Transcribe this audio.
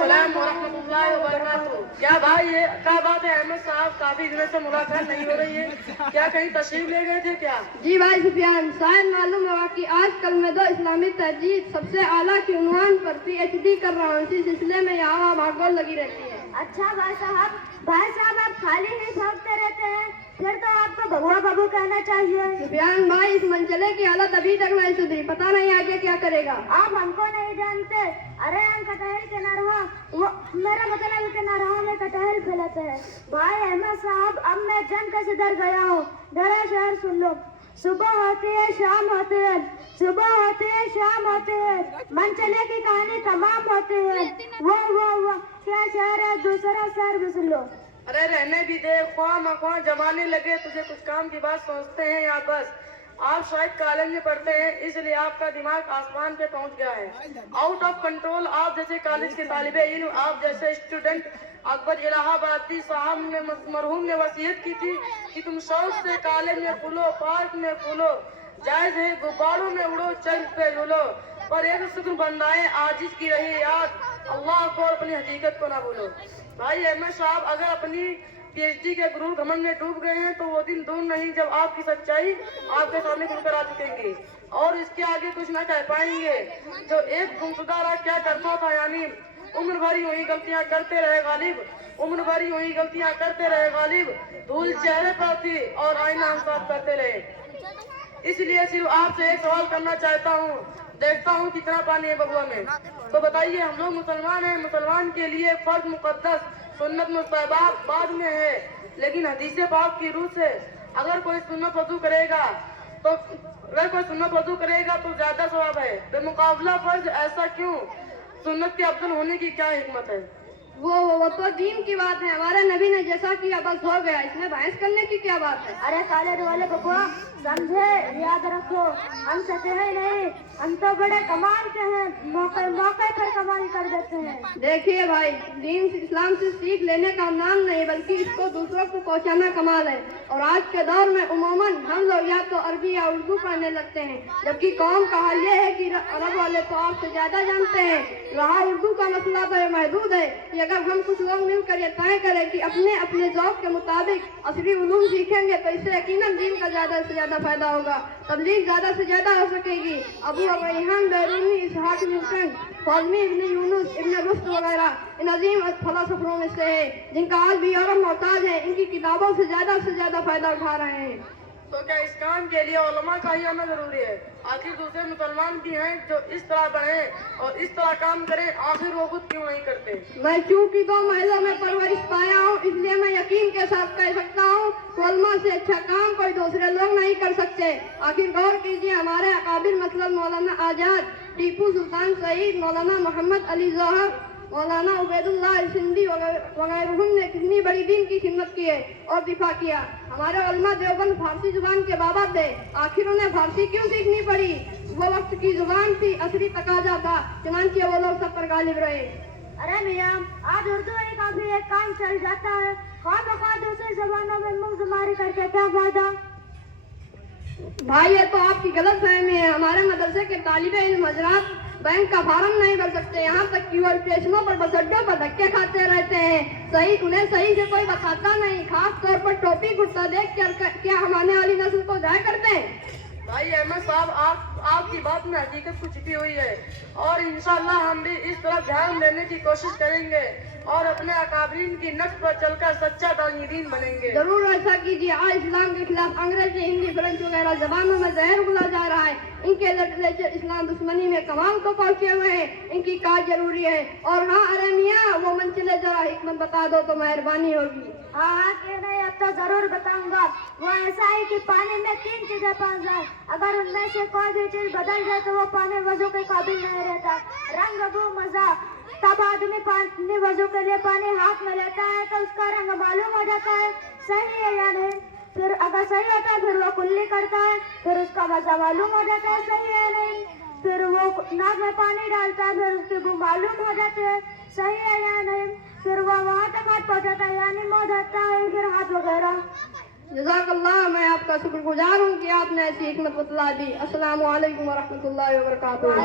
अस्सलाम वरहमतुल्लाहि वबरकातुहू। क्या भाई ये क्या बात है अहमद साहब, काफी दिनों से मुलाकात नहीं हो रही है, क्या कहीं तशरीफ ले गए थे क्या? जी भाई सुफियान, शायद मालूम होगा कि आजकल मैं दो इस्लामी तहजीब सबसे आला के उन्वान पर PhD कर रहा हूँ। इसी सिलसिले में यहाँ भागदौड़ लगी रहती है। अच्छा भाई साहब आप खाली ही भागते रहते हैं, फिर तो आपको भगवा बाबू कहना चाहिए। सुफियान भाई, इस मंचले की हालत अभी तक नहीं सुधरी, पता नहीं आगे क्या करेगा। आप हमको नहीं जानते। अरे हम कटहल के नरवा, वो मेरा मतलब के नरवा में कटहल फैलाते हैं। भाई अहमद साहब, अब मैं जम के सुधर गया हूँ। जरा शहर सुन लो। सुबह होती है शाम होती है, सुबह होती है शाम होती है, मंचले की कहानी तमाम होती है। वो क्या शहर है, दूसरा शहर भी सुन लो। अरे रहने भी दे, ख्वाह मख्वाह जमाने लगे, तुझे कुछ काम की बात सोचते हैं या बस? आप शायद कॉलेज में पढ़ते हैं, इसलिए आपका दिमाग आसमान पे पहुंच गया है, आउट ऑफ कंट्रोल। आप जैसे कॉलेज के तालिबे इल्म, आप जैसे स्टूडेंट, अकबर इलाहाबादी साहब ने मरहूम ने वसीयत की थी कि तुम शौक से कॉलेज में फूलो, पार्क में फूलो, जायज है गुब्बारों में उड़ो, चल पे झूलो, पर एक सुकून बंदाएं आजिज की रही याद, अल्लाह को और अपनी हकीकत को ना भूलो। भाई अहमद साहब, अगर अपनी PhD के गुरूर घमंड में डूब गए हैं तो वो दिन दूर नहीं जब आपकी सच्चाई आपके सामने खुलकर आ चुकेंगी और इसके आगे कुछ ना कह पाएंगे। जो एक गुमशुदा रहा क्या करता था, यानी उम्र भरी वही गलतियां करते रहे गालिब, उम्र भरी वही गलतियां करते रहे गालिब, धूल चेहरे पर थी और आईना हम साफ करते रहे। इसलिए सिर्फ आपसे एक सवाल करना चाहता हूँ, देखता हूँ कितना पानी है बबुआ में, तो बताइए, हम लोग मुसलमान हैं, मुसलमान के लिए फर्ज मुकद्दस, सुन्नत मुस्तहबाब बाद में है, लेकिन हदीसे पाक की रूह से अगर कोई सुन्नत वजू करेगा तो ज्यादा सवाब है, बेमुकाबला फर्ज ऐसा क्यों? सुन्नत के अफजल होने की क्या हिकमत है? वो तो दीन की बात है, हमारे नबी ने जैसा किया बस हो गया, इसमें बहस करने की क्या बात है? अरे कॉलेज वाले बबुआ, समझे, याद रखो, हम सके हैं नहीं, हम तो बड़े कमाल के हैं, मौके पर कमाल कर देते हैं। देखिए भाई, दीन इस्लाम से सीख लेने का नाम नहीं बल्कि इसको दूसरों को पहुंचाना कमाल है। और आज के दौर में उमूमन हम लोग या तो अरबी या उर्दू पढ़ने लगते हैं, जबकि कौम का हाल ये है कि अरब वाले तो आपसे ज्यादा जानते हैं। रहा उर्दू का मसला तो ये महदूद है कि अगर हम कुछ लोग मिलकर ये तय करें कि अपने अपने ज़ौक़ के मुताबिक असली उलूम सीखेंगे तो इससे यकीनन दीन का ज़्यादा से ज़्यादा फायदा होगा, तबलीग ज़्यादा से ज़्यादा हो सकेगी। अबू रैहान, बैरूनी, इसहाक न्यूटन, फाज़मी इब्न यूनुस, इब्न रुश्द वगैरह इन अजीम फलसफरों में से है जिनका आज भी यूरोप मोहताज है, इनकी किताबों से ज़्यादा फायदा उठा रहे हैं। तो क्या इस काम के लिए उलमा का ही आना जरूरी है? आखिर दूसरे मुसलमान भी हैं जो इस तरह बढ़े और इस तरह काम करें, आखिर वो खुद क्यों नहीं करते? मैं चूंकि 2 महलों में परवरिश पाया हूँ, इसलिए मैं यकीन के साथ कह सकता हूँ कि उलमा से अच्छा काम कोई दूसरे लोग नहीं कर सकते। आखिर गौर कीजिए, हमारे अकाबिर मतलब मौलाना आजाद, टीपू सुल्तान शहीद, मौलाना मोहम्मद अली जौहर, मौलाना उबैदुल्लाह सिंधी वगैरह ने कितनी बड़ी दीन की खिदमत की है और दिफा किया। हमारे उलमा देवबंद फारसी जुबान के बाबा थे, आखिर उन्हें फारसी क्यों सीखनी पड़ी? वो वक्त की जुबान थी, असली तकाजा था, चुनांचे वो लोग सब पर गालिब रहे। अरे मियां, आज उर्दू ही काफी एक काम चल जाता है, खामखा दूसरी जबानों में मुंहजुमारी करके क्या फायदा? भाई ये तो आपकी गलत फहमी है। हमारे मदरसे के तालिबे इल्म हजरात बैंक का फार्म नहीं भर सकते, यहाँ तक कि वो स्टेशनों पर, बस अड्डों पर धक्के खाते रहते हैं। उन्हें सही से कोई बताता नहीं, खास तौर पर टोपी कुर्ता देख कर क्या हम आने वाली नस्ल को जाया करते हैं? भाई अहमद साहब, आपकी बात में हकीकत कुछ छिपी हुई है और इंशाअल्लाह हम भी इस तरफ ध्यान देने की कोशिश करेंगे और अपने अकाबरीन की नक्श पर चलकर सच्चा दानिदीन बनेंगे। जरूर ऐसा कीजिए। आज इस्लाम के खिलाफ अंग्रेजी, हिंदी, फ्रेंच वगैरह जबानों में जहर घुला जा रहा है। इनके लिटरेचर इस्लाम दुश्मनी में कमाल को पहुंचे हुए हैं, इनकी काज जरूरी है। और हाँ अरे मियाँ, वो मंचले जरा हिकमत बता दो तो मेहरबानी होगी। हाँ क्यों नहीं, अब तो जरूर बताऊंगा। वो ऐसा है कि पानी में 3 चीजें पास जाए, अगर उनमें से कोई भी चीज बदल जाए तो वो पानी वजू के काबिल नहीं रहता। रंग, बू, मजा, तब आदमी पानी वजू के लिए पानी हाथ में लेता है तो उसका रंग मालूम हो जाता है सही है या नहीं। फिर अगर सही होता है फिर वो कुल्ली करता है, फिर उसका मजा मालूम हो जाता है सही है नहीं। फिर वो नाक में पानी डालता है, फिर उसकी बू मालूम हो जाती है सही है या नहीं। फिर वो वहाँ तक हाथ पहुँचाता है यानी मुँह धोता है, फिर हाथ वगैरह। जज़ाकल्लाह, मैं आपका शुक्रगुजार हूँ कि आपने ऐसी हिकमत बतला दी। अस्सलामु अलैकुम व रहमतुल्लाहि व बरकातुहू।